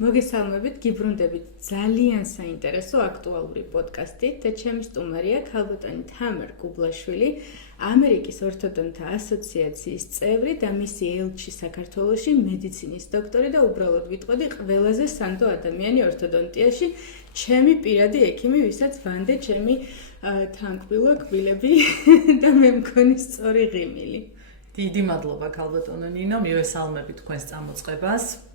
მოგესალმებით, გიბრუნდებით ძალიან საინტერესო აქტუალური პოდკასტით და ჩემი სტუმარია ქალბატონი თამარ კუბლაშვილი, ამერიკის ორთოდონტთა ასოციაციის წევრი და მისი ელჩი საქართველოში, მედიცინის დოქტორი და უბრალოდ ვიტყოდი ყველაზე სანდო ადამიანი ორთოდონტიაში, ჩემი პირადი ექიმი, ვისაც ვანდე ჩემი თანკბილო კბილები და მე მქონი სწორი ღიმილი. დიდი მადლობა ქალბატონო ნინო, მივესალმებით თქვენს წამოწყებას.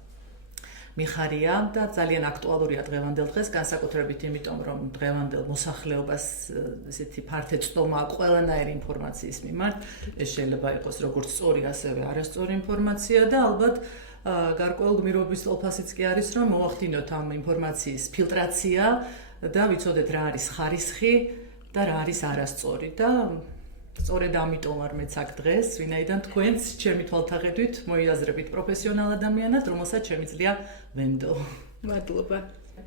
მიხარია და ძალიან აქტუალურია დღევანდელ დღეს, განსაკუთრებით იმიტომ, რომ დღევანდელ მოსახლეობას ესეთი ფართე ცდომა აქვს ყველანაირი ინფორმაციის მიმართ. ეს შეიძლება იყოს როგორც სწორი, ასევე არასწორი ინფორმაცია და ალბათ გარკვეულ გმირობის ტოლფასიც კი არის, რომ მოვახდინოთ ამ ინფორმაციის ფილტრაცია და ვიცოდეთ რა არის ხარისხი და რა არის არასწორი და სწორედ ამიტომ არ მეც აქ დღეს, ვინაიდან თქვენც ჩემი თვალთახედვით მოიაზრებით პროფესიონალ ადამიანად, რომელსაც შემიძლია ვენდო. მადლობა.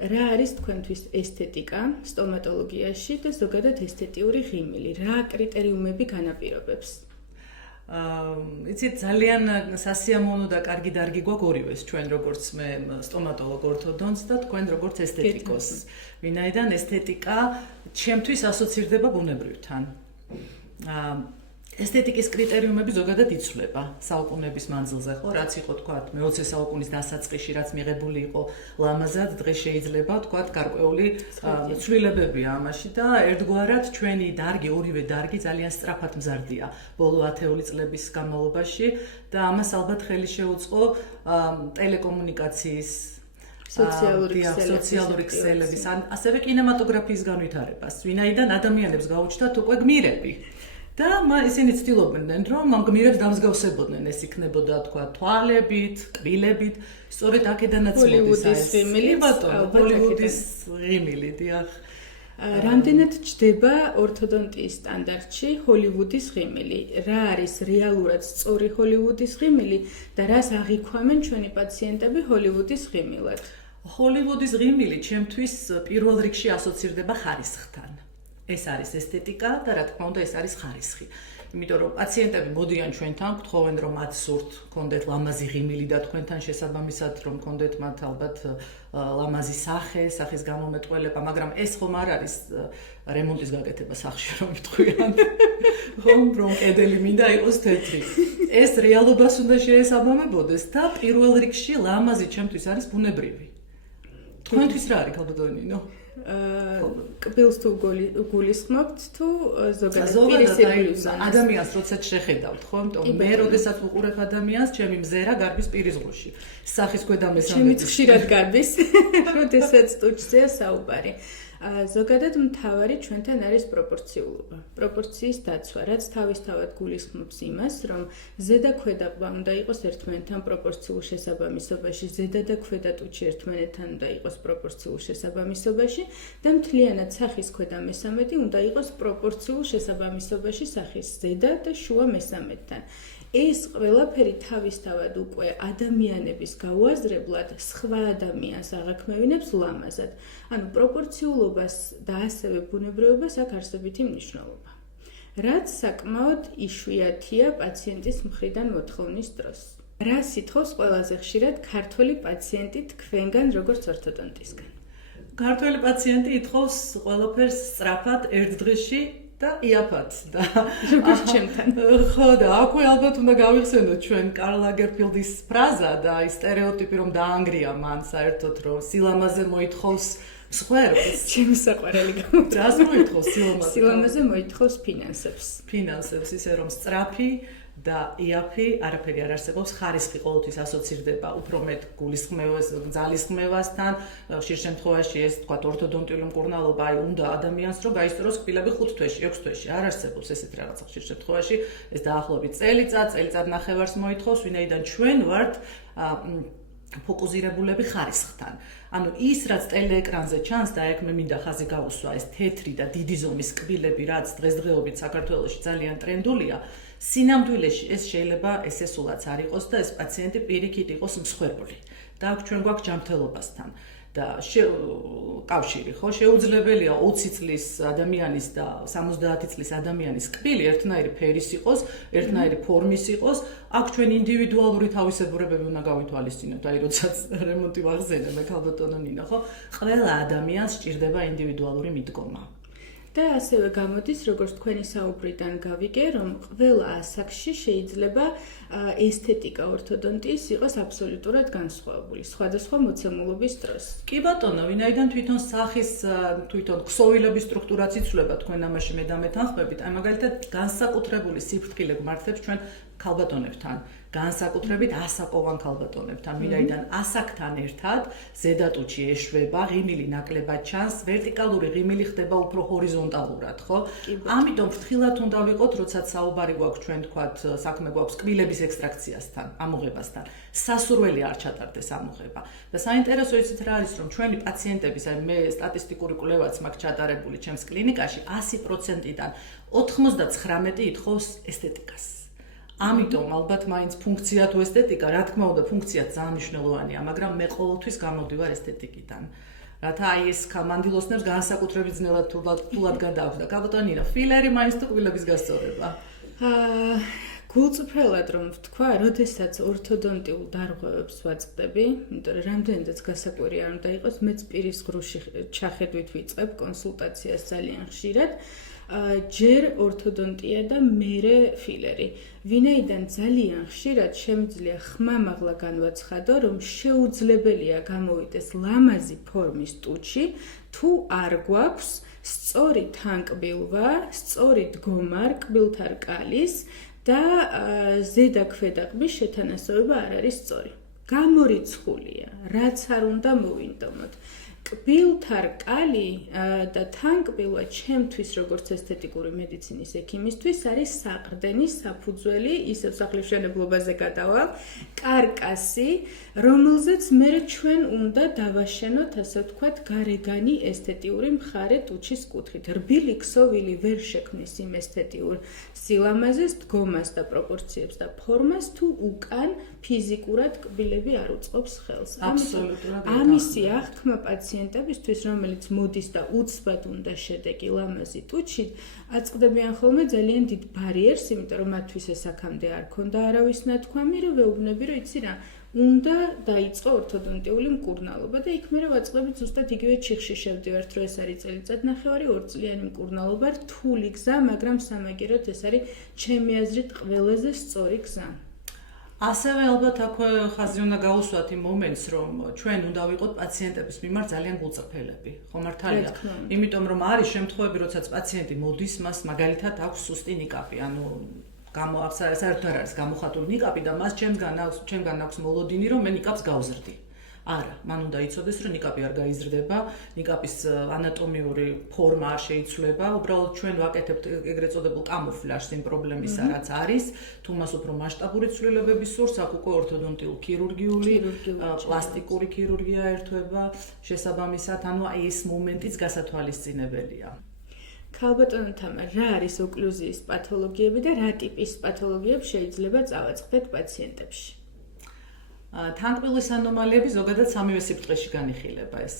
რა არის თქვენთვის ესთეტიკა სტომატოლოგიაში და ზოგადად ესთეტიური ღიმილი? რა კრიტერიუმები განაპირობებს? იცით, ძალიან სასიამოვნო და კარგი დარგი გვაქვს ორივეს, ჩვენ როგორც მე სტომატოლოგ ორთოდონტს და თქვენ როგორც ესთეტიკოსს. ვინაიდან ესთეტიკა ჩემთვის ასოცირდება ბუნებრივთან. ესთეტიკის კრიტერიუმები ზოგადად იცვლება საუკუნეების მანძილზე, ხო, რაც იყო თქვათ მე-20 საუკუნის დასაწყისში, რაც მიღებული იყო ლამაზად, დღეს შეიძლება თქვათ გარკვეული ცვლილებებია ამაში და ერთგვარად ჩვენი დარგი, ორივე დარგი ძალიან სწრაფად მზარდია ბოლო 10 წლების განმავლობაში და ამას ალბათ ხელი შეუწყო ტელეკომუნიკაციის სოციალური ქსელების, ასევე კინემატოგრაფიის განვითარებას, ვინაიდან ადამიანებს გაუჩნდათ უკვე გმირები. და ისინი ცდილობდნენ, რომ ამ გმირებს დამსგავსებოდნენ, ეს იქნებოდა თქვა თვალებით, კბილებით, სწორედ აქედანაც მოდის ეს ჰოლივუდის ღიმილი, დიახ. რამდენად ჯდება ორთოდონტიის სტანდარტში ჰოლივუდის ღიმილი? რა არის რეალურად სწორი ჰოლივუდის ღიმილი და რას აღიქვამენ ჩვენი პაციენტები ჰოლივუდის ღიმილად? ჰოლივუდის ღიმილი ჩემთვის პირველ რიგში ასოცირდება ხარისხთან. ეს არის ესთეტიკა და რა თქმა უნდა ეს არის ხარისხი. იმიტომ რომ პაციენტები მოდიან ჩვენთან, გთხოვენ რომ მათ სურთ კონდეთ ლამაზი ღიმილი და თქვენთან შესაბამისად რომ კონდეთ მათ ალბათ ლამაზი სახის გამომეტყველება, მაგრამ ეს ხომ არ არის რემონტის გაკეთება სახლში რომ ვიტყვიან. ხომ რომ კედელი მინდა იყოს თეთრი. ეს რეალობას უნდა შეესაბამებოდეს და პირველ რიგში ლამაზი ჩემთვის არის ბუნებრივი. თქვენთვის რა არის ქალბატონინო? კბილს თუ გულისხმობთ თუ ზოგადად ადამიანს როდესაც შეხედავთ, ხო? მე როდესაც ვუყურებ ადამიანს, ჩემი მზერა გარბის პირიზღლუში. სახის ქვედა მესამედი. ჩემიც ხშირად გარბის, როდესაც ტუჩზეა საუბარი. ზოგადად მთავარი ჩვენთან არის პროპორციულობა. პროპორციის დაცვა, რაც თავისთავად გულისხმობს იმას, რომ ზედა ქვედა ყბა უნდა იყოს ერთმანეთთან პროპორციულ შესაბამისობაში, ზედა და ქვედა ტუჩი ერთმანეთთან უნდა იყოს პროპორციულ შესაბამისობაში და მთლიანად სახის ქვედა მესამედი უნდა იყოს პროპორციულ შესაბამისობაში სახის ზედა და შუა მესამედთან. ეს ყველაფერი თავისთავად უკვე ადამიანების გაუაზრებლად სხვა ადამიანს აღაქმევინებს ლამაზად. ანუ პროპორციულობას და ასევე ბუნებრივობას აქ არსებითი მნიშვნელობა. რაც საკმაოდ იშვიათია პაციენტის მხრიდან მოთხოვნის დროს. რა სიტყვის ყველაზე ხშირად ქართველი პაციენტი თქვენგან როგორც ორთოდონტისგან? ქართველი პაციენტი ითხოვს ყველაფერს სწრაფად ერთ დღეში და იაფად და როგორც ჩემთან. ხო და აქვე ალბათ უნდა გავიხსენოთ ჩვენ კარლ ლაგერფილდის ფრაზა და ის სტერეოტიპი რომ დაანგრია მან საერთოდ რომ სილამაზე მოითხოვს მსხვერპლს. ჩემი საყვარელი გამოდგა. რას მოითხოვს სილამაზე? სილამაზე მოითხოვს ფინანსებს. ფინანსებს ისე რომ სწრაფი და იაფი არაფერი არ არსებობს, ხარისხი ყოველთვის ასოცირდება უფრო მეტ ძალისხმევასთან, ხშირ შემთხვევაში ეს თქვა ორთოდონტიული მკურნალობა, აი უნდა ადამიანს რომ გაისწოროს კბილები 5 თვეში, 6 თვეში, არ არსებობს ესეთ რაღაცა ხშირ შემთხვევაში, ეს დაახლოებით წელიწად ნახევარს მოითხოვს, ვინაიდან ჩვენ ვართ ფოკუსირებულები ხარისხთან. ანუ ის რაც ტელეეკრანზე ჩანს და აქ მე მინდა ხაზი გავუსვა, ეს თეთრი და დიდი ზომის კბილები, რაც დღესდღეობით საქართველოში ძალიან ტრენდულია, სინამდვილეში ეს შეიძლება ესე სულაც არ იყოს და ეს პაციენტი პირიქით იყოს მსხვერპლი. და აქ ჩვენ გვაქვს ჯანმრთელობასთან. და კავშირი, ხო? შეუძლებელია 20 წლის ადამიანის და 70 წლის ადამიანის კბილი ერთნაირი ფერის იყოს, ერთნაირი ფორმის იყოს. აქ ჩვენ ინდივიდუალური თავისებურებები უნდა გავითვალისწინოთ, აი როდესაც რემონტი ვახსენე, მე ქალბატონო ნინა, ხო? ყველა ადამიანს სჭირდება ინდივიდუალური მიდგომა. და ასევე გამოდის, როგორც თქვენი საუბრიდან გავიგე, რომ ყველა ასაკში შეიძლება ესთეტიკა ორთოდონტიის იყოს აბსოლუტურად განსხვავებული, სხვადასხვა მოცემულობის დროს. კი ბატონო, ვინაიდან თვითონ სახის, თვითონ ქსოვილების სტრუქტურაც იცვლება, თქვენ ამაში მე დამეთანხმებით, აი მაგალითად განსაკუთრებული სიფრთხილე გმართებს ჩვენ ქალბატონებთან, განსაკუთრებით ასაკოვან ქალბატონებთან, ვინაიდან ასაკთან ერთად ზედატუჩი ეშვება, ღიმილი ნაკლებად ჩანს, ვერტიკალური ღიმილი ხდება უფრო ჰორიზონტალურად, ხო? ამიტომ ფრთხილად უნდა ვიყოთ, როდესაც საუბარი გვაქვს ჩვენ თქვათ, საქმე გვაქვს კბილების ექსტრაქციასთან, ამოღებასთან. სასურველი არ ჩატარდეს ამოღება. და საინტერესო იცით რა არის, რომ ჩვენი პაციენტების, აი მე სტატისტიკური კვლევაც მაქვს ჩატარებული ჩემს კლინიკაში, 100%-დან 99 ითხოვს ესთეტიკას. ამიტომ ალბათ მაინც ფუნქცია თუ ესთეტიკა, რა თქმა უნდა, ფუნქცია ძალიან მნიშვნელოვანია, მაგრამ მე ყოველთვის გამოდივარ ესთეტიკიდან. რათა აი ეს მანდილოსნებს განსაკუთრებით ძნელად თულად გადააქვს და ქალბატონო ნინა, ფილერი მაინც თუ კბილების გასწორება. გულწრფელად რომ ვთქვა, როდესაც ორთოდონტიულ დარღვევებს ვაწყდები, იმიტომ რომ რამდენადაც გასაკვირი არ უნდა იყოს, მეც პირის ღრუში ჩახედვით ვიწყებ კონსულტაციას ძალიან ხშირად. ჯერ ორთოდონტია და მერე ფილერი. ვინაიდან ძალიან ხშირად შემიძლია ხმამაღლა განვაცხადო, რომ შეუძლებელია გამოვიდეს ლამაზი ფორმის ტუჩი, თუ არ გვაქვს სწორი თანკბილვა, სწორი დგომა რკბილთა რკალის და ზედა-ქვედა ყბის შეთანასწორება არ არის სწორი. გამორიცხულია, რაც არ უნდა მოვინდომოთ. კბილთა რკალი და თანკბილვა ჩემთვის როგორც ესთეტიკური მედიცინის ექიმისთვის არის საყრდენი, საფუძველი, ისევ სახლისმშენებლობაზე გადავალ, კარკასი, რომელზეც მე ჩვენ უნდა დავაშენოთ, ასე ვთქვათ, გარეგანი ესთეტიური მხარე ტუჩის კუთხით. რბილი ქსოვილი ვერ შექმნის იმ ესთეტიურ სილამაზეს, დგომას და პროპორციებს და ფორმას, თუ უკან ფიზიკურად კბილები არ უწყობს ხელს. ამისი აღქმა პაციენტებისთვის, რომელიც მოდის და უცბად უნდა შედეგი ლამაზი ტუჩით, აწყდებიან ხოლმე ძალიან დიდ ბარიერს, იმიტომ რომ მათთვის ეს აქამდე არ ქონდა არავის ნათქვამი, რომ ვეუბნები, რომ იცი რა, უნდა დაიწყო ორთოდონტიული მკურნალობა და იქ მე ვაწყდებით ზუსტად იგივე ჩიხში შევდივართ, რომ ეს არის წელიწადნახევარი, 2 წლიანი მკურნალობა, რთული გზა, მაგრამ სამაგიეროდ ეს არის ჩემი აზრით ყველაზე სწორი გზა. ასევე ალბათ აქვე ხაზი უნდა გაუსვათ იმ მომენტს, რომ ჩვენ უნდა ვიყოთ პაციენტების მიმართ ძალიან გულწრფელები, ხო მართალია? იმიტომ რომ არის შემთხვევები, როდესაც პაციენტი მოდის, მას მაგალითად აქვს სუსტი ნიკაპი, ანუ საერთოდ არ არის გამოხატული ნიკაპი და მას ჩემგან აქვს მოლოდინი, რომ მე ნიკაპს გავზრდი. არა, მან უნდა იცოდეს, რომ ნიკაპი არ გაიზრდება, ნიკაპის ანატომიური ფორმა არ შეიცვლება, უბრალოდ ჩვენ ვაკეთებთ ეგრეთ წოდებულ კამუფლაჟს იმ პრობლემისა, რაც არის, თუ მას უფრო მასშტაბური ცვლილებები სურს, აქ უკვე ორთოდონტიულ ქირურგიული, პლასტიკური ქირურგია ერთვება შესაბამისად, ანუ აი ეს მომენტიც გასათვალისწინებელია. ქალბატონო თამარ, რა არის ოკლუზიის პათოლოგიები და რა ტიპის პათოლოგიებს შეიძლება წავაწყდეთ პაციენტებში? თანკბილის ანომალიები ზოგადად სამივე სიფრთხეში განიხილება. ეს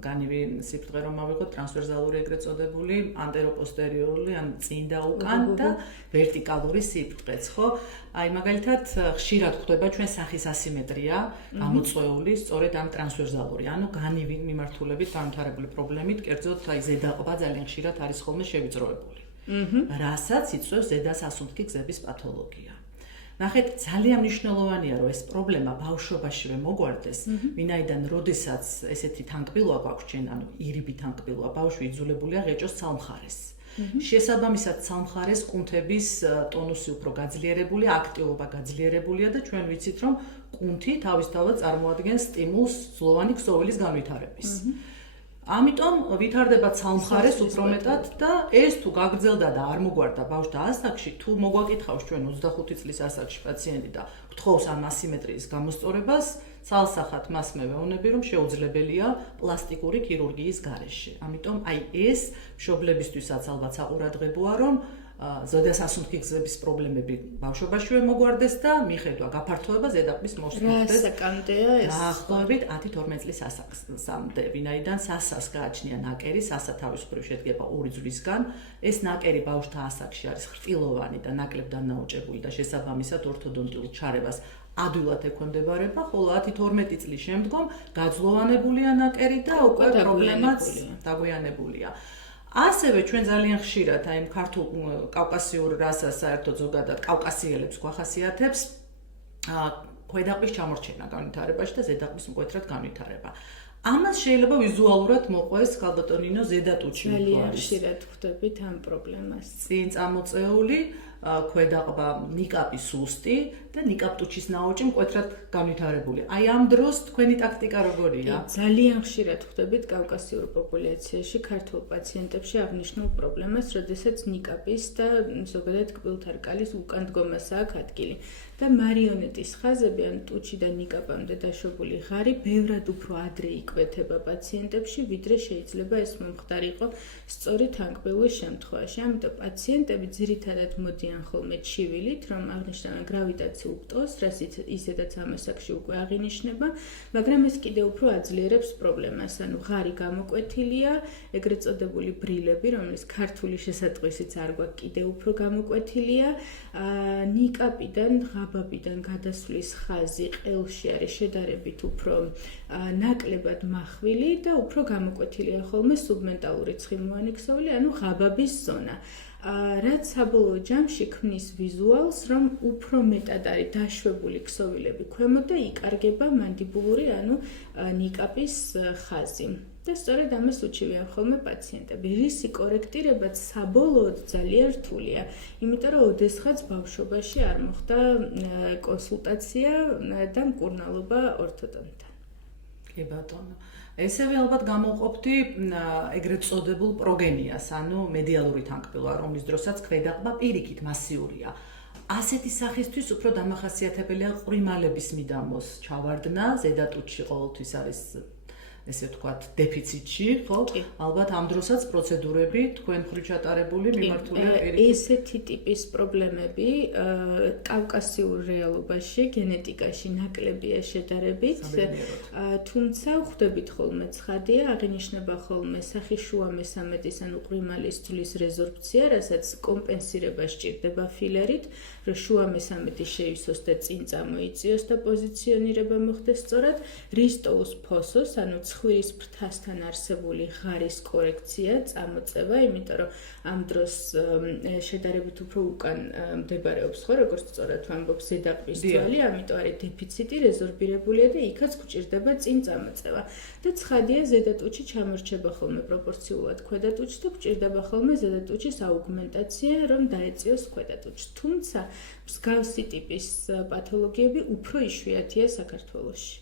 განივი სიფრთხე რომ ავიღოთ, ტრანსვერსალური ეგრეთ წოდებული, ანტეროპოსტერიული, ან წინ და უკან და ვერტიკალური სიფრთხეც, ხო? აი მაგალითად ხშირად ხდება ჩვენ სახის ასიმეტრია, გამოწვეული სწორედ ამ ტრანსვერსალური, ანუ განივი მიმართულებით განვითარებული პრობლემით, კერძოდ აი ზედაყბა ძალიან ხშირად არის ხოლმე შევიწროებული. რასაც იწვევს ზედასასუნთქი გზების პათოლოგია. ნახეთ, ძალიან მნიშვნელოვანია, რომ ეს პრობლემა ბავშვობაშივე მოგვარდეს, ვინაიდან როდესაც ესეთი თანკბილვა გვაქვს ჩვენ, ანუ ირიბი თანკბილვა, ბავშვი იძულებულია ღეჭოს ცალმხარეს. შესაბამისად, ცალმხარეს კუნთების ტონუსი უფრო გაძლიერებულია, აქტივობა გაძლიერებულია და ჩვენ ვიცით, რომ კუნთი თავისთავად წარმოადგენს სტიმულს ძვლოვანი ქსოვილის განვითარების. ამიტომ ვითარდება ცალმხარეს უფრო მეტად და ეს თუ გაგრძელდა და არ მოგვარდა ბავშვთა ასაკში, თუ მოგვაკითხავს ჩვენ 25 წლის ასაკში პაციენტი და გთხოვს ამ ასიმეტრიის გამოსწორებას, ცალსახად მას მე ვეუბნები, რომ შეუძლებელია პლასტიკური ქირურგიის გარეშე. ამიტომ აი ეს მშობლებისთვისაც ალბათ საყურადღებოა, რომ ზედასასუნთქი გზების პრობლემები ბავშვობაშივე მოგვარდეს და მიხედვა გაფართოება ზედაპირის მოსწრაფდეს. რა საკანტეა ეს? დაახლოებით 10-12 წლის ასაკამდე, ვინაიდან სასას გააჩნია ნაკერი, სასა თავისუფლად შედგება 2 ძვლისგან. ეს ნაკერი ბავშვთა ასაკში არის ხრტილოვანი და ნაკლებ დანაოჭებული და შესაბამისად ორთოდონტიურ ჩარევას ადვილად ექვემდებარება, ხოლო 10-12 წლის შემდგომ გაძლოვანებულია ნაკერი და უკვე პრობლემაც დაგვიანებულია. ასევე ჩვენ ძალიან ხშირად აი ქართულ კავკასიურ რასას საერთოდ ზოგადად კავკასიელებს გვახასიათებს ქვედაყბის ჩამორჩენა განვითარებაში და ზედაყბის მკვეთრად განვითარება. ამას შეიძლება ვიზუალურად მოყვეს ქალბატონინო ზედატუჩი. ძალიან ხშირად ხვდებით ამ პრობლემას. წინ წამოწეული ქვედაყბა ნიკაპი სუსტი და ნიკაპტუჩის ნაოჭი მკვეთრად განვითარებული. აი ამ დროს თქვენი ტაქტიკა როგორია? ძალიან ხშირად ხვდებით კავკასიურ პოპულაციაში ქართულ პაციენტებში აღნიშნულ პრობლემას, როდესაც ნიკაპის და ზოგადად კბილთარკალის უკან დგომას აქვს ადგილი. და მარიონეტის ხაზები ან ტუჩი და ნიკაპამდე დაშვებული ღარი ბევრად უფრო ადრე იკვეთება პაციენტებში, ვიდრე შეიძლება ეს მომხდარიყო სწორი თანგბილვის შემთხვევაში. ამიტომ პაციენტები ძირითადად მოდიან ხოლმე ჩივილით, რომ აღნიშნავენ გრავიტაციულ პტოს, რაც ისედაც ამ ასაკში უკვე აღინიშნება, მაგრამ ეს კიდევ უფრო აძლიერებს პრობლემას. ანუ ღარი გამოკვეთილია, ეგრეთ წოდებული ბრილები, რომლის ქართული შესატყვისიც არ გვაქვს, კიდევ უფრო გამოკვეთილია, ნიკაპიდან ღაბაბიდან გადასვლის ხაზი ყელში არის შედარებით უფრო ნაკლებად მახვილი და უფრო გამოკვეთილია ხოლმე სუბმენტალური ცხიმოვანი ქსოვილი, ანუ ღაბაბის ზონა. რაც საბოლოო ჯამში ქმნის ვიზუალს, რომ უფრო მეტად არის დაშვებული ქსოვილები ქვემოთ და იკარგება მანდიბულური, ანუ ნიკაპის ხაზი. და სწორედ ამას უჩივიან ხოლმე პაციენტები. რისი კორექტირებაც საბოლოოდ ძალიან რთულია, იმიტომ რომ ოდესღაც ბავშვობაში არ მოხდა კონსულტაცია და მკურნალობა ორთოდონტთან. კი ბატონო. ესევე ალბათ გამოვყოფდი ეგრეთ წოდებულ პროგენიას, ანუ მედიალური თანგბილვა, რომლის დროსაც ქვედაყბა პირიქით მასიურია. ასეთი სახისთვის უფრო დამახასიათებელია ყვრიმალების მიდამოს ჩავარდნა, ზედატუჩი ყოველთვის არის ესე ვთქვათ, დეფიციტში, ხო? ალბათ ამ დროსაც პროცედურები თქვენ მხრივ ჩატარებული მიმართულია პირიქით. ესეთი ტიპის პრობლემები კავკასიურ რეალობაში, გენეტიკაში ნაკლებია შედარებით, თუმცა ხვდებით ხოლმე ცხადია, აღინიშნება ხოლმე სახიშუა მესამედის, ანუ ყვრიმალის ძვლის რეზორბცია, რასაც კომპენსირება სჭირდება ფილერით, რომ შუა მესამედი შეივსოს და წინ წამოიწიოს და პოზიციონირება მოხდეს სწორად, რისტოუს ფოსოს, ანუ ხვირის ფრთასთან არსებული ღარის კორექცია წამოწევა, იმიტომ რომ ამ დროს შედარებით უფრო უკან მდებარეობს ხო, როგორც სწორად ვამბობ ზედაყბის ძვალი, ამიტომ არის დეფიციტი რეზორბირებულია და იქაც გვჭირდება წინ წამოწევა. და ცხადია, ზედატუჩი ჩამორჩება ხოლმე პროპორციულად ქვედატუჩს და გვჭირდება ხოლმე ზედატუჩის აუგმენტაცია, რომ დაეწიოს ქვედატუჩს. თუმცა მსგავსი ტიპის პათოლოგიები უფრო იშვიათია საქართველოში.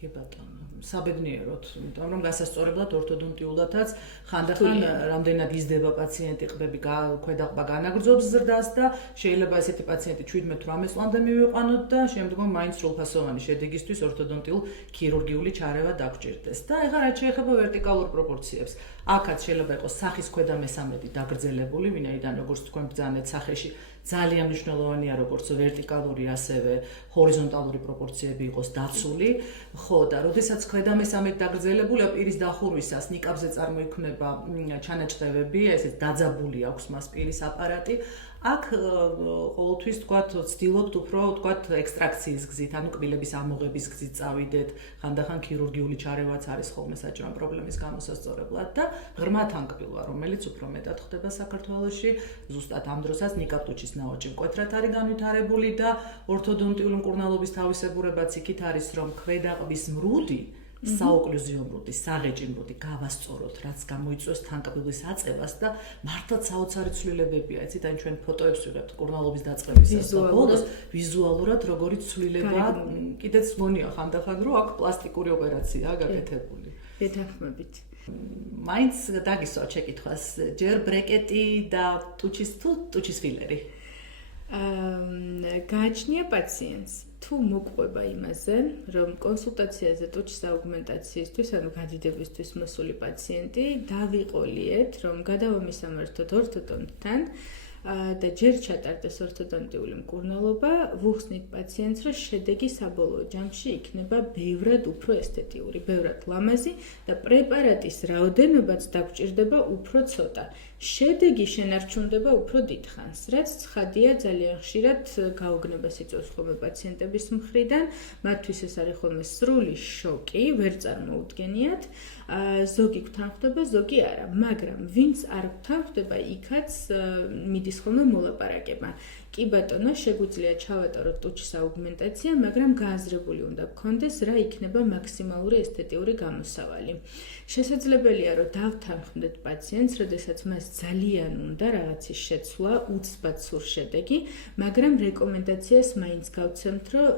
კი ბატონო. საბედნიეროდ, იმიტომ რომ გასასწორებლად ორთოდონტიულადაც ხანდახან რამდენად იზრდება პაციენტი ყბები ქვედაყბა განაგრძობს ზრდას და შეიძლება ესეთი პაციენტი 17-18 წლამდე მივიყვანოთ და შემდგომ მაინც სრულფასოვანი შედეგისთვის ორთოდონტიულ ქირურგიული ჩარევა დაგჭირდეს. და ეხლა რაც შეეხება ვერტიკალურ პროპორციებს, აქაც შეიძლება იყოს სახის ქვედა მესამედი დაგრძელებული, ვინაიდან როგორც თქვენ ბრძანეთ სახეში ძალიან მნიშვნელოვანია როგორც ვერტიკალური, ასევე ჰორიზონტალური პროპორციები იყოს დაცული. ხო, და როდესაც ქვედა მესამედი დაგრძელებულია პირის დახურვისას ნიკაპზე წარმოიქმნება ჩანაჭრევები, ესეც დაძაბული აქვს მას პირის აპარატი. აქ ყოველთვის თქვათ, ვცდილობთ უფრო თქვათ ექსტრაქციის გზით, ანუ კბილების ამოღების გზით წავიდეთ. ხანდახან ქირურგიული ჩარევაც არის ხოლმე საჭირო ამ პრობლემის გამოსასწორებლად და ღრმა თანგბილვა, რომელიც უფრო მეტად ხდება საქართველოში, ზუსტად ამ დროსაც ნიკაპტუჩის ნაოჭი მკვეთრად არის განვითარებული და ორთოდონტიული მკურნალობის თავისებურებაც იქით არის, რომ ქვედაყბის მრუდი საოკლუზიო მრუდი, საღეჭი მრუდი გავასწოროთ, რაც გამოიწვევს თანგბილვის აწევას და მართლაც საოცარი ცვლილებებია, იცით, აი ჩვენ ფოტოებს ვიღებთ მკურნალობის დაწყებისას და ბოლოს ვიზუალურად როგორი ცვლილებაა, კიდეც მგონია ხანდახან რომ აქ პლასტიკური ოპერაციაა გაკეთებული. გეთანხმებით. მაინც დაგისვა შეკითხვას, ჯერ ბრეკეტი და ტუჩის თუ ტუჩის ფილერი? გააჩნია პაციენტს თუ მოყვება იმაზე, რომ კონსულტაციაზე ტუჩის აუგმენტაციისთვის, ანუ გადიდებისთვის მოსული პაციენტი დავიყოლიეთ, რომ გადავამისამართოთ ორთოდონტთან, და ჯერ ჩატარდეს ორთოდონტიული მკურნალობა, ვუხსნით პაციენტს, რომ შედეგი საბოლოო ჯამში იქნება ბევრად უფრო ესთეტიური, ბევრად ლამაზი და პრეპარატის რაოდენობაც დაგჭირდება უფრო ცოტა. შედეგი შენარჩუნდება უფრო დიდ ხანს, რაც ცხადია ძალიან ხშირად გაოგნებას იწვევს ხოლმე პაციენტების მხრიდან, მათთვის ეს არის ხოლმე სრული შოკი, ვერ წარმოუდგენიათ. ზოგი გვთანხმდება, ზოგი არა, მაგრამ ვინც არ გვთანხმდება, იქაც მიდის ხოლმე მოლაპარაკება. კი ბატონო, შეგვიძლია ჩავატაროთ ტუჩის აუგმენტაცია, მაგრამ გააზრებული უნდა გქონდეს, რა იქნება მაქსიმალური ესთეტიური გამოსავალი. შესაძლებელია, რომ დავთანხმდეთ პაციენტს, როდესაც მას ძალიან უნდა რაღაცის შეცვლა, უცბად სურს შედეგი, მაგრამ რეკომენდაციას მაინც გავცემთ, რომ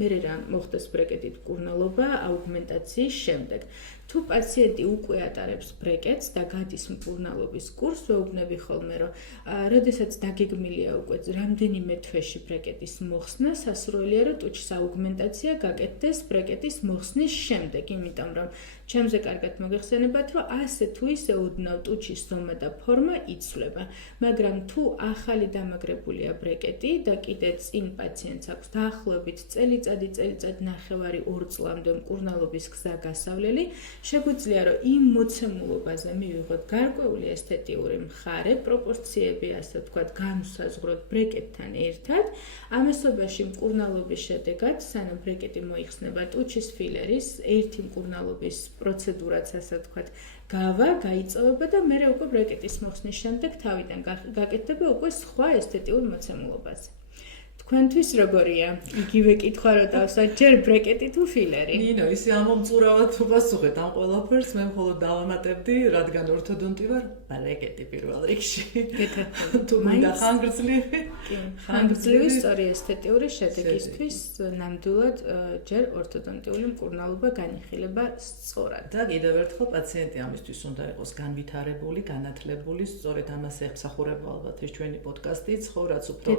მერე რა მოხდეს ბრეკეტით მკურნალობა აუგმენტაციის შემდეგ. თუ პაციენტი უკვე ატარებს ბრეკეტს და გადის მკურნალობის კურსს, ვეუბნები ხოლმე, რომ როდესაც დაგეგმილია უკვე რამდენიმე თვეში ბრეკეტის მოხსნა, სასურველია, რომ ტუჩის აუგმენტაცია გაკეთდეს ბრეკეტის მოხსნის შემდეგ, იმიტომ რომ ჩემზე კარგად მოგეხსენებათ, რომ ასე თუ ისე ოდნავ ტუჩის ზომა და ფორმა იცვლება, მაგრამ თუ ახალი დამაგრებულია ბრეკეტი და კიდე წინ პაციენტს აქვს დაახლოებით წელიწადი ნახევარი 2 წლამდე მკურნალობის გზა გასავლელი, შეგვიძლია, რომ იმ მოცემულობაზე მივიღოთ გარკვეული ესთეტიური მხარე, პროპორციები, ასე ვთქვათ, განსაზღვროთ ბრეკეტთან ერთად. ამასობაში მკურნალობის შედეგად, სანამ ბრეკეტი მოიხსნება ტუჩის ფილერის, ერთი მკურნალობის პროცედურაც, ასე ვთქვათ, გაიწოვება და მერე უკვე ბრეკეტის მოხსნის შემდეგ თავიდან გაკეთდება უკვე სხვა ესთეტიურ მოცემულობაზე. თქვენთვის როგორია? იგივე კითხვა რო დავსვათ, ჯერ ბრეკეტი თუ ფილერი? ნინო, ისე ამომწურავად უპასუხეთ ამ ყველაფერს, მე მხოლოდ დავამატებდი, რადგან ორთოდონტი ვარ, ბრეკეტი პირველ რიგში. თუ მინდა ხანგრძლივი, ხანგრძლივი სწორი ესთეტიური შედეგისთვის ნამდვილად ჯერ ორთოდონტიული მკურნალობა განიხილება სწორად. და კიდევ ერთხელ პაციენტი ამისთვის უნდა იყოს განვითარებული, განათლებული, სწორედ ამას ემსახურება ალბათ ეს ჩვენი პოდკასტიც, ხო, რაც უფრო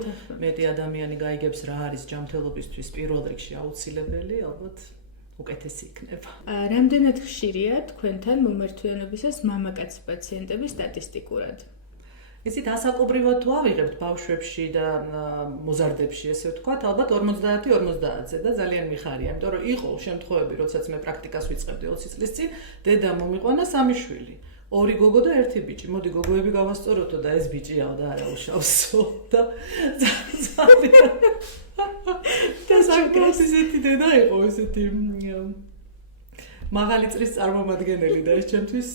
მეტი ადამიანი გაიგებს რა არის ჯანმრთელობისთვის პირველ რიგში აუცილებელი, ალბათ უკეთესი იქნება. რამდენად ხშირია თქვენთან მომართვიანობისას მამაკაცი პაციენტები სტატისტიკურად? იცით, ასაკობრივად თუ ავიღებთ ბავშვებში და მოზარდებში, ესე ვთქვათ, ალბათ 50-50-ზე და ძალიან მიხარია, იმიტომ რომ იყო შემთხვევები, როდესაც მე პრაქტიკას ვიწყებდი 20 წლის წინ, დედა მომიყვანა 3 შვილი. 2 გოგო და 1 ბიჭი. მოდი გოგოები გავასწოროთო და ეს ბიჭიაო და არა უშავსო და ძალიან და საკმაოდ ისეთი დედა იყო, ისეთი მაღალი წრის წარმომადგენელი და ეს ჩემთვის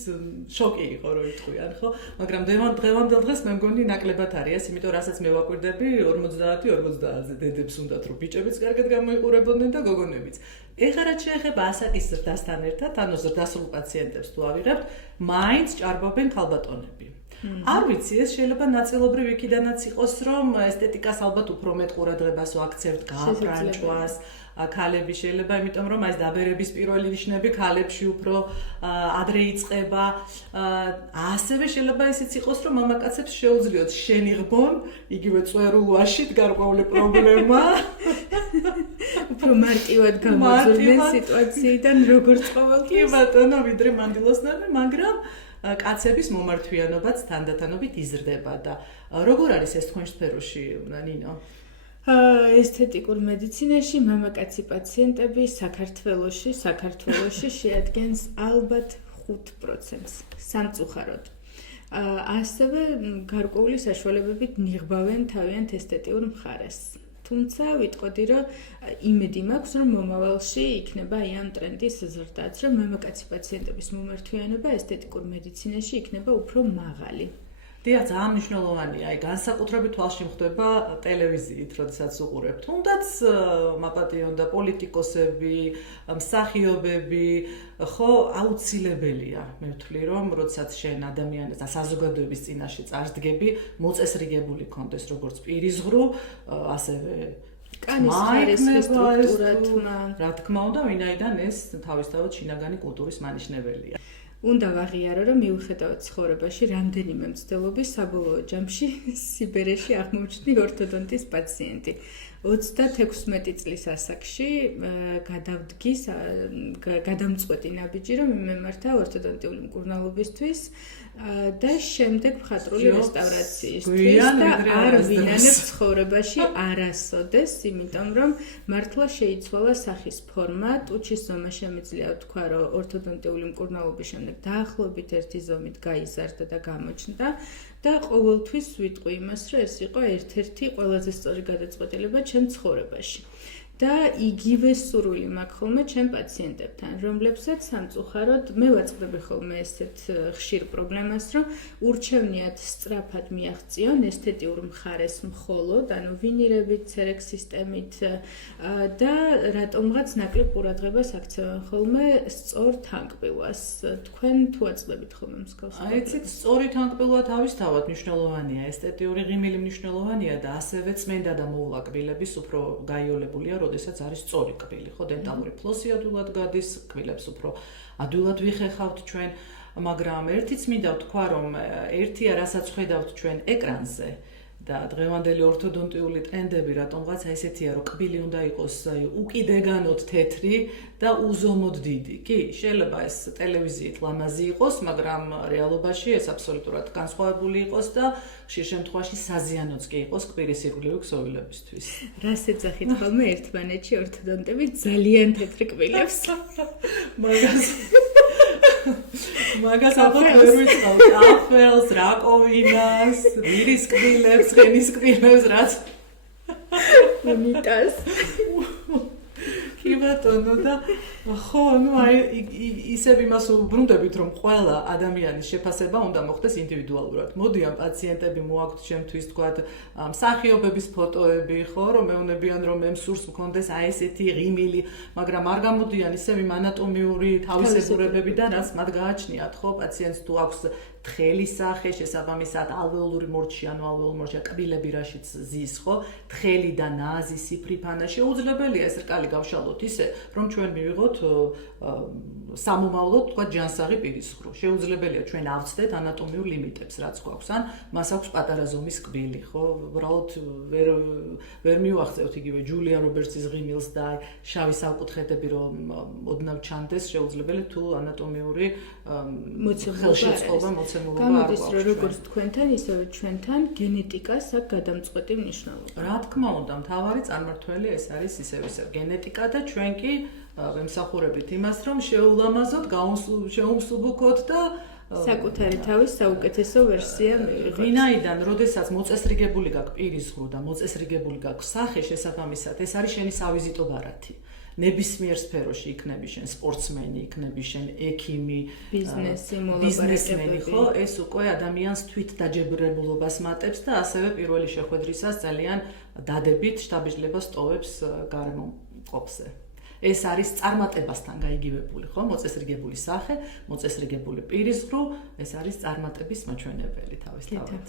შოკი იყო, რომ იტყვიან, ხო? მაგრამ დღევანდელ დღეს მე მგონი ნაკლებად არის, იმიტომ რასაც მე ვაკვირდები 50-50-ზე დედებს უნდათ, რომ ბიჭებიც კარგად გამოიყურებოდნენ და გოგონებიც. ეხლა რაც შეეხება ასაკის ზრდასთან ერთად, ანუ ზრდასრულ პაციენტებს თუ ავიღებთ, მაინც ჭარბობენ ქალბატონები. არ ვიცი, ეს შეიძლება ნაწილობრივ იქიდანაც იყოს, რომ ესთეტიკას ალბათ უფრო მეტ ყურადღებას ვაქცევთ გააფრანჭვას, ქალები შეიძლება, იმიტომ რომ ეს დაბერების პირველი ნიშნები ქალებში უფრო ადრე იწყება. ასევე შეიძლება ისიც იყოს, რომ მამაკაცებს შეუძლიათ შენიღბონ, იგივე წვერულ ვაშით გარკვეული პრობლემა. უფრო მარტივად გამოძვირდნენ სიტუაციიდან, როგორც ყოველთვის. კი ბატონო, ვიდრე მანდილოსნები, მაგრამ კაცების მომართვიანობაც თანდათანობით იზრდება და როგორ არის ეს თქვენ სფეროში, ნინო? ესთეტიკურ მედიცინაში მამაკაცი პაციენტები საქართველოში შეადგენს ალბათ 5%-ს, სამწუხაროდ. ასევე გარკვეული საშუალებებით ნიღბავენ თავიანთ ესთეტიურ მხარეს. თუმცა ვიტყოდი, რომ იმედი მაქვს, რომ მომავალში იქნება ამ ტრენდის ზრდაც, რომ მამაკაცი პაციენტების მომართვიანება ესთეტიკურ მედიცინაში იქნება უფრო მაღალი. დიახ, ძალიან მნიშვნელოვანია. აი, განსაკუთრებით თვალში მხდება ტელევიზიით, როდესაც უყურებთ. თუნდაც მაპატიონ და პოლიტიკოსები, მსახიობები, ხო, აუცილებელია. მე ვთვლი, რომ როდესაც შენ ადამიანებს და საზოგადოების წინაშე წარსდგები, მოწესრიგებული კონდეს როგორც პირისღრუ, ასევე კანის ხარისხის სტრუქტურა, რა თქმა უნდა, ვინაიდან ეს თავისთავად შინაგანი კულტურის მანიშნებელია. უნდა ვაღიარო, რომ მიუხედავად ცხოვრებაში რამდენიმე მცდელობის საბოლოო ჯამში სიბერეში აღმოჩნდი ორთოდონტის პაციენტი. 36 წლის ასაკში გადავდგი გადამწყვეტი ნაბიჯი, რომ მიმემართა ორთოდონტიული მკურნალობისთვის და შემდეგ მხატვრული რესტავრაციისთვის და არ ვინანებ ცხოვრებაში არასოდეს, იმიტომ რომ მართლა შეიცვალა სახის ფორმა, ტუჩის ზომა შემიძლია ვთქვა, რომ ორთოდონტიული მკურნალობის შემდეგ დაახლოებით 1 ზომით გაიზარდა და გამოჩნდა და ყოველთვის ვიტყვი იმას, რომ ეს იყო ერთ-ერთი ყველაზე სწორი გადაწყვეტილება ჩემ ცხოვრებაში. და იგივე სურვილი მაქვს ხოლმე ჩემ პაციენტებთან, რომლებსაც სამწუხაროდ მე ვაწყდები ხოლმე ესეთ ხშირ პრობლემას, რომ ურჩევნიათ სწრაფად მიაღწიონ ესთეტიურ მხარეს მხოლოდ, ანუ ვინირებით, ცერეკ სისტემით და რატომღაც ნაკლებ ყურადღებას აქცევენ ხოლმე სწორ თანკბილვას. თქვენ თუ აწყდებით ხოლმე მსგავს? იცით, სწორი თანკბილვა თავისთავად მნიშვნელოვანია, ესთეტიური ღიმილი მნიშვნელოვანია და ასევე წმენდა და მოვლა კბილების უფრო გაიოლებულია, როდესაც არის სწორი კბილი, ხო, დენტალური ფლოსი ადვილად გადის, კბილებს უფრო ადვილად ვიხეხავთ ჩვენ, მაგრამ ერთიც მინდა ვთქვა, რომ ერთია, რასაც ხედავთ ჩვენ ეკრანზე და დღევანდელი ორთოდონტიული ტრენდები რატომღაც ესეთია, რომ კბილი უნდა იყოს უკიდეგანოდ თეთრი და უზომოდ დიდი. კი, შეიძლება ეს ტელევიზიით ლამაზი იყოს, მაგრამ რეალობაში ეს აბსოლუტურად განსხვავებული იყოს და ხშირ შემთხვევაში საზიანოც კი იყოს კბილის ირგვლივი ქსოვილებისთვის. რას ეძახით ხოლმე ერთმანეთში ორთოდონტები ძალიან თეთრ კბილებს? მაგას ალბათ ვერ ვიწყავთ. აფელს, რაკოვინას, ვირის კბილებს, ხენის კბილებს, რაც უნიტას. კი ბატონო და ხო, ну ისევ იმას ვბრუნდებით, რომ ყველა ადამიანის შეფასება უნდა მოხდეს ინდივიდუალურად. მოდიან პაციენტები მოაქვთ ჩემთვის თქვათ მსახიობების ფოტოები, ხო, რომ მეუნებიან, რომ მე სურს მქონდეს აი ესეთი ღიმილი, მაგრამ არ გამოდიან ისევ იმ ანატომიური თავისებურებები და რაც მათ გააჩნიათ, ხო, პაციენტს თუ აქვს თხელი სახე, შესაბამისად ალვეოლური მორჩი, ანუ ალვეოლური მორჩი კბილები რაშიც ზის, ხო? თხელი და ნაზი, სიფრიფანა შეუძლებელია ეს რკალი გავშალოთ ისე, რომ ჩვენ მივიღოთ სამომავლოდ თქვა ჯანსაღი პირისხრო. შეუძლებელია ჩვენ ავცდეთ ანატომიურ ლიმიტებს, რაც გვაქვს, ან მას აქვს პატარა ზომის კბილი, ხო? უბრალოდ ვერ მივახცევთ იგივე ჯულია რობერტსის ღიმილს და შავი საკუთხედები რომ ოდნავ ჩანდეს, შეუძლებელია თუ ანატომიური ხელშეწყობა მოცემულობა გამოდის, რომ როგორც თქვენთან, ისევე ჩვენთან გენეტიკას აქვს გადამწყვეტი მნიშვნელობა. რა თქმა უნდა, მთავარი წარმმართველი ეს არის ისევ გენეტიკა და ჩვენ კი ვემსახურებით იმას, რომ შეულამაზოთ, შეუმსუბუქოთ და საკუთარი თავის საუკეთესო ვერსია მივიღოთ. ვინაიდან, როდესაც მოწესრიგებული გაქვს პირისღრო და მოწესრიგებული გაქვს სახე შესაბამისად, ეს არის შენი სავიზიტო ბარათი. ნებისმიერ სფეროში იქნები შენ სპორტსმენი, იქნები შენ ექიმი, ბიზნესმენი, ხო, ეს უკვე ადამიანს თვითდაჯერებულობას მატებს და ასევე პირველი შეხვედრისას ძალიან დადებით შთაბეჭდილებას ტოვებს გარემოყოფზე. ეს არის წარმატებასთან გაიგივებული, ხო, მოწესრიგებული სახე, მოწესრიგებული პირისღრო, ეს არის წარმატების მაჩვენებელი თავისთავად.